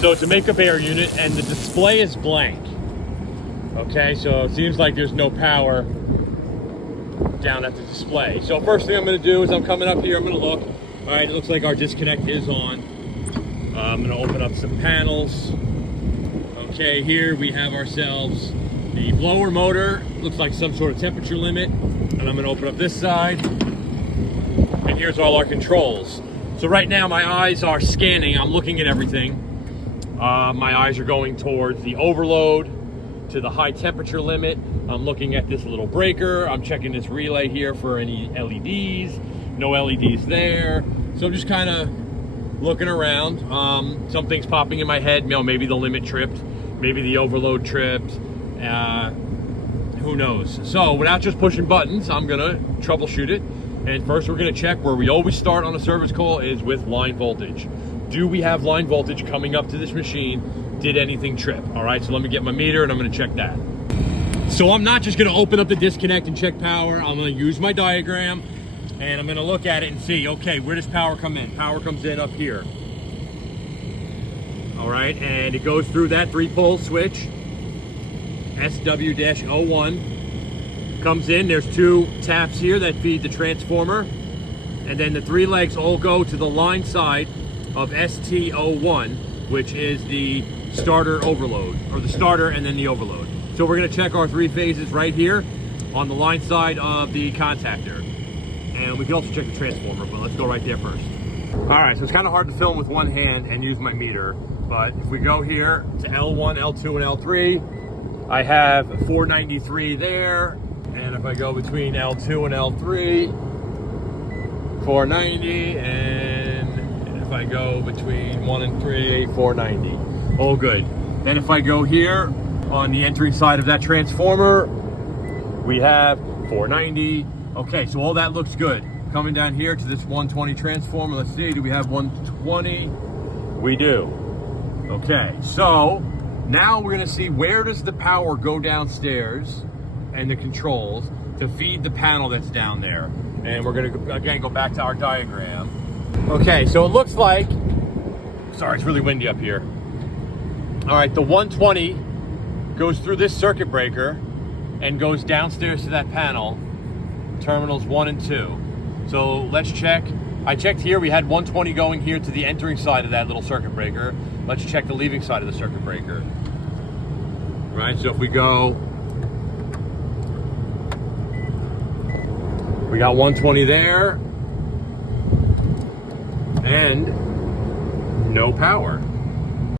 So it's a makeup air unit and the display is blank. Okay, so it seems like there's no power down at the display. So first thing I'm gonna do is I'm coming up here, I'm gonna look. All right, it looks like our disconnect is on. I'm gonna open up some panels. Okay, here we have ourselves the blower motor. Looks like some sort of temperature limit. And I'm gonna open up this side. And here's all our controls. So right now my eyes are scanning, I'm looking at everything. My eyes are going towards the overload, to the high temperature limit. I'm looking at this little breaker. I'm checking this relay here for any LEDs. No LEDs there. So I'm just kind of looking around. Something's popping in my head. You know, maybe the limit tripped, maybe the overload tripped. Who knows? So without just pushing buttons, I'm gonna troubleshoot it. And first we're gonna check where we always start on a service call is with line voltage. Do we have line voltage coming up to this machine? Did anything trip? All right, so let me get my meter and I'm gonna check that. So I'm not just gonna open up the disconnect and check power. I'm gonna use my diagram and I'm gonna look at it and see, okay, where does power come in? Power comes in up here. All right, and it goes through that 3-pole switch, SW-01. Comes in, there's 2 taps here that feed the transformer. And then the 3 legs all go to the line side of ST01, which is the starter overload, or the starter and then the overload. So we're gonna check our 3 phases right here on the line side of the contactor. And we can also check the transformer, but let's go right there first. All right, so it's kind of hard to film with one hand and use my meter, but if we go here to L1, L2, and L3, I have 493 there, and if I go between L2 and L3, 490, and if I go between 1 and 3, 490. All good. Then if I go here on the entering side of that transformer, we have 490. Okay, so all that looks good. Coming down here to this 120 transformer, let's see, do we have 120? We do. Okay, so now we're gonna see where does the power go downstairs and the controls to feed the panel that's down there. And we're gonna, again, go back to our diagram. Okay, so it looks like, sorry, it's really windy up here. All right, the 120 goes through this circuit breaker and goes downstairs to that panel, terminals 1 and 2. So let's check. I checked here, we had 120 going here to the entering side of that little circuit breaker. Let's check the leaving side of the circuit breaker. All right, so if we go, we got 120 there, and no power.